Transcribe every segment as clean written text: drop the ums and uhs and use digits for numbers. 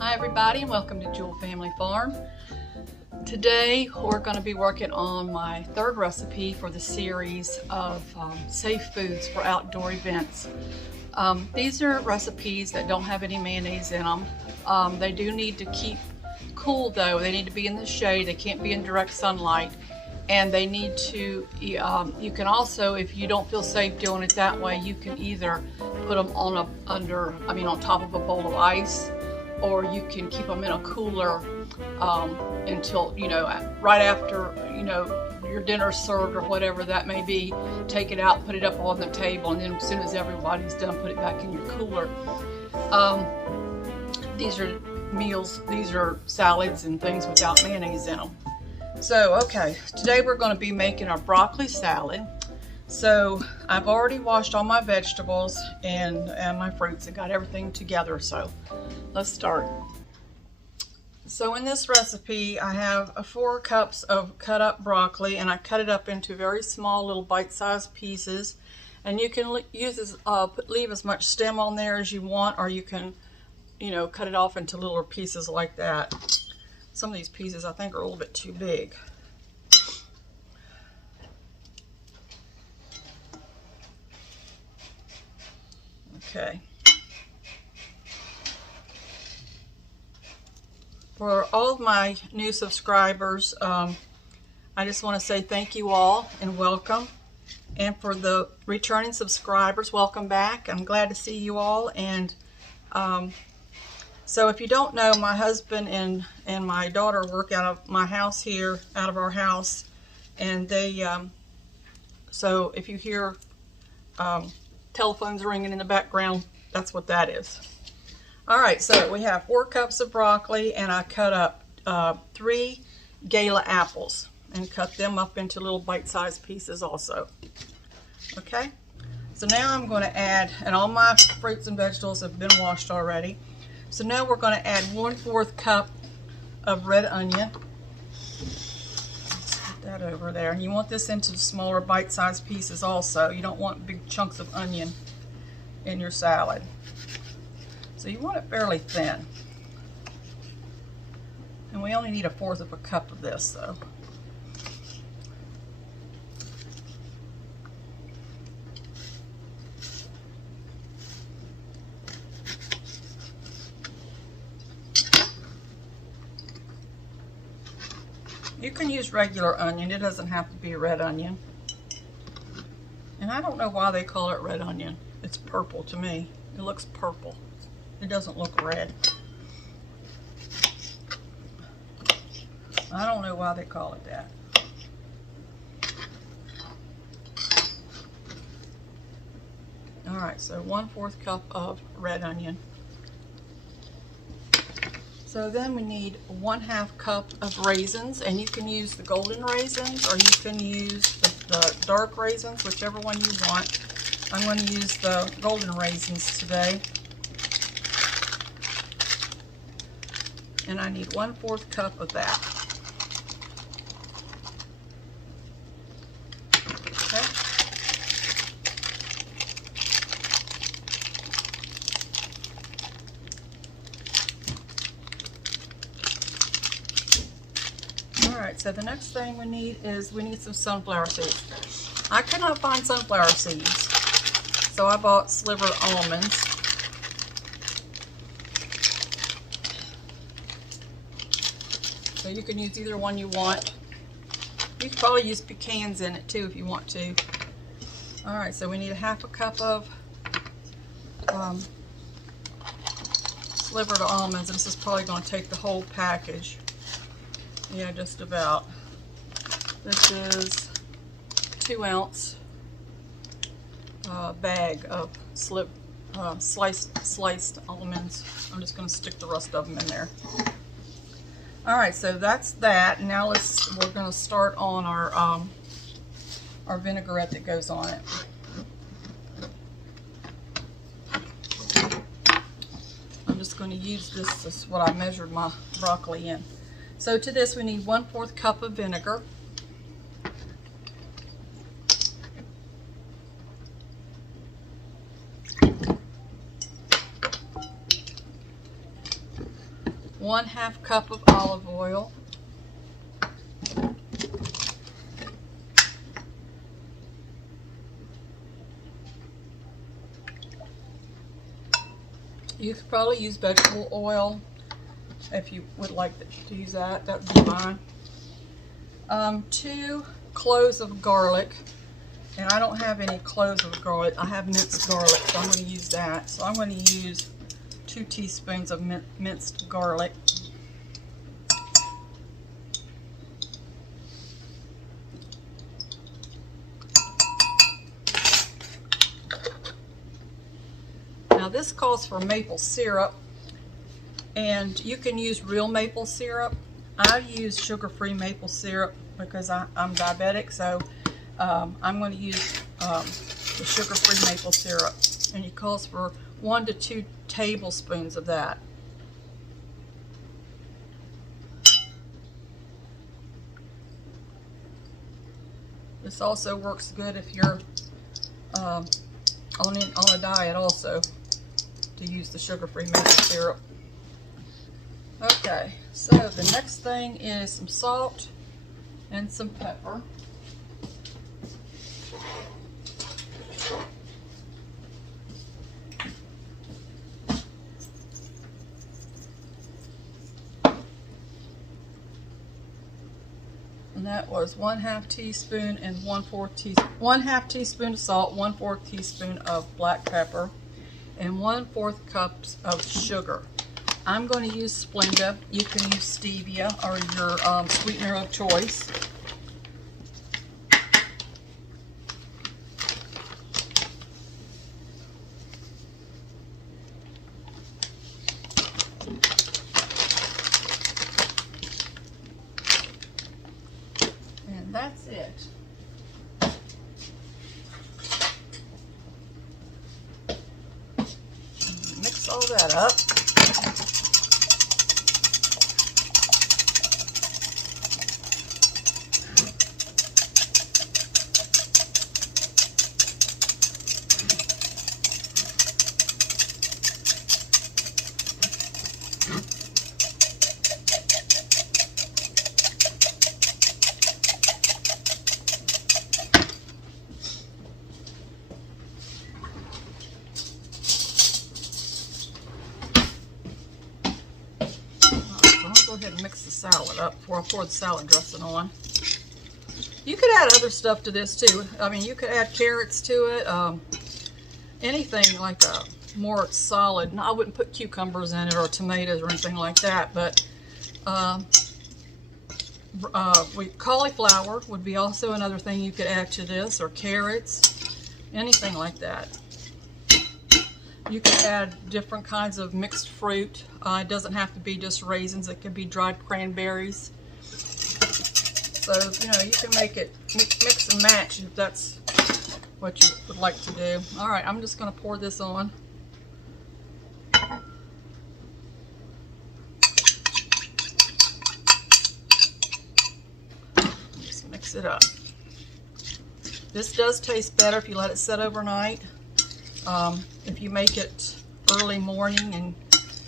Hi everybody, and welcome to Jewell Family Farm. Today we're going to be working on my third recipe for the series of safe foods for outdoor events. These are recipes that don't have any mayonnaise in them. They do need to keep cool though. They need to be in the shade. They can't be in direct sunlight. And they need to, you can also, if you don't feel safe doing it that way, you can either put them on on top of a bowl of ice, or you can keep them in a cooler until, right after, your dinner's served or whatever that may be. Take it out, put it up on the table, and then as soon as everybody's done, put it back in your cooler. These are meals, these are salads and things without mayonnaise in them. So, okay, today we're going to be making our broccoli salad. So, I've already washed all my vegetables and my fruits and got everything together. So, let's start. So, in this recipe, I have 4 cups of cut up broccoli, and I cut it up into very small little bite-sized pieces. And you can leave as much stem on there as you want, or you can, cut it off into little pieces like that. Some of these pieces I think are a little bit too big. Okay. For all of my new subscribers, I just want to say thank you all and welcome. And for the returning subscribers, welcome back. I'm glad to see you all. And so if you don't know, my husband and my daughter work out of my house here, out of our house, and they, so if you hear telephones ringing in the background, that's what that is. All right, so we have 4 cups of broccoli, and I cut up 3 gala apples and cut them up into little bite-sized pieces also. Okay, so now I'm going to add, and all my fruits and vegetables have been washed already. So now we're going to add 1/4 cup of red onion. Let's put that over there. You want this into smaller bite-sized pieces also. You don't want big chunks of onion in your salad. So you want it fairly thin. And we only need 1/4 of a cup of this though. You can use regular onion. It doesn't have to be a red onion. And I don't know why they call it red onion. It's purple to me. It looks purple. It doesn't look red. I don't know why they call it that. Alright, so 1/4 cup of red onion. So then we need 1/2 cup of raisins, and you can use the golden raisins or you can use the dark raisins, whichever one you want. I'm going to use the golden raisins today. And I need 1/4 cup of that. Okay. Alright, so the next thing we need some sunflower seeds. I could not find sunflower seeds, so I bought slivered almonds. So you can use either one you want. You can probably use pecans in it too if you want to. Alright, so we need 1/2 cup of slivered almonds. This is probably going to take the whole package. Yeah, just about. This is 2-ounce bag of sliced almonds. I'm just going to stick the rest of them in there. All right, so that's that. Now we're going to start on our vinaigrette that goes on it. I'm just going to use this is what I measured my broccoli in. So to this we need 1/4 cup of vinegar. 1/2 cup of olive oil, you could probably use vegetable oil if you would like to use that. That would be fine. 2 cloves of garlic, and I don't have any cloves of garlic. I have minced garlic, so I'm going to use that. So I'm going to use 2 teaspoons of minced garlic. Now this calls for maple syrup, and you can use real maple syrup. I use sugar-free maple syrup because I'm diabetic, so I'm going to use the sugar-free maple syrup, and it calls for 1 to 2 tablespoons of that. This also works good if you're on a diet also, to use the sugar-free maple syrup. Okay, so the next thing is some salt and some pepper. And that was 1/2 teaspoon and 1/4 teaspoon. 1/2 teaspoon of salt, 1/4 teaspoon of black pepper, and 1/4 cups of sugar. I'm going to use Splenda. You can use stevia or your sweetener of choice. And that's it. Mix all that up. Go ahead and mix the salad up before I pour the salad dressing on. You could add other stuff to this too. I mean, you could add carrots to it, anything like a more solid. I wouldn't put cucumbers in it or tomatoes or anything like that, but cauliflower would be also another thing you could add to this, or carrots, anything like that. You can add different kinds of mixed fruit. It doesn't have to be just raisins. It could be dried cranberries. So, you know, you can make it mix and match if that's what you would like to do. All right, I'm just going to pour this on. Just mix it up. This does taste better if you let it set overnight. If you make it early morning, and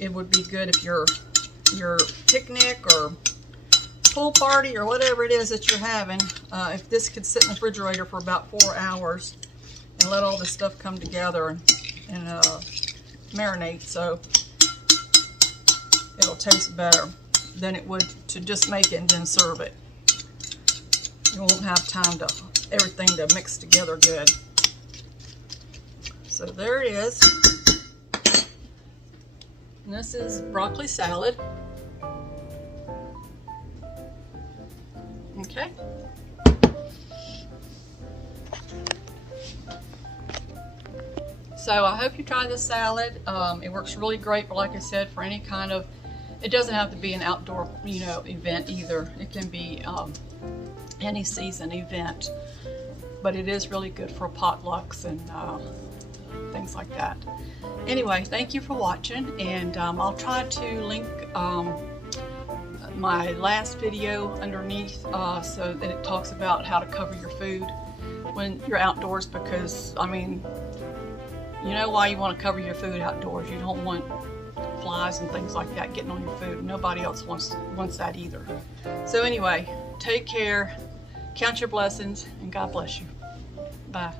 it would be good if your picnic or pool party or whatever it is that you're having, if this could sit in the refrigerator for about 4 hours and let all this stuff come together and marinate, so it'll taste better than it would to just make it and then serve it. You won't have time to everything to mix together good. So there it is. And this is broccoli salad. Okay. So I hope you try this salad. It works really great, but like I said, for any kind of, it doesn't have to be an outdoor, you know, event either. It can be any season event, but it is really good for potlucks and things like that. Anyway, thank you for watching, and I'll try to link my last video underneath so that it talks about how to cover your food when you're outdoors, because I mean, You know why you want to cover your food outdoors. You don't want flies and things like that getting on your food. Nobody else wants that either. So anyway, take care, count your blessings, and God bless you. Bye.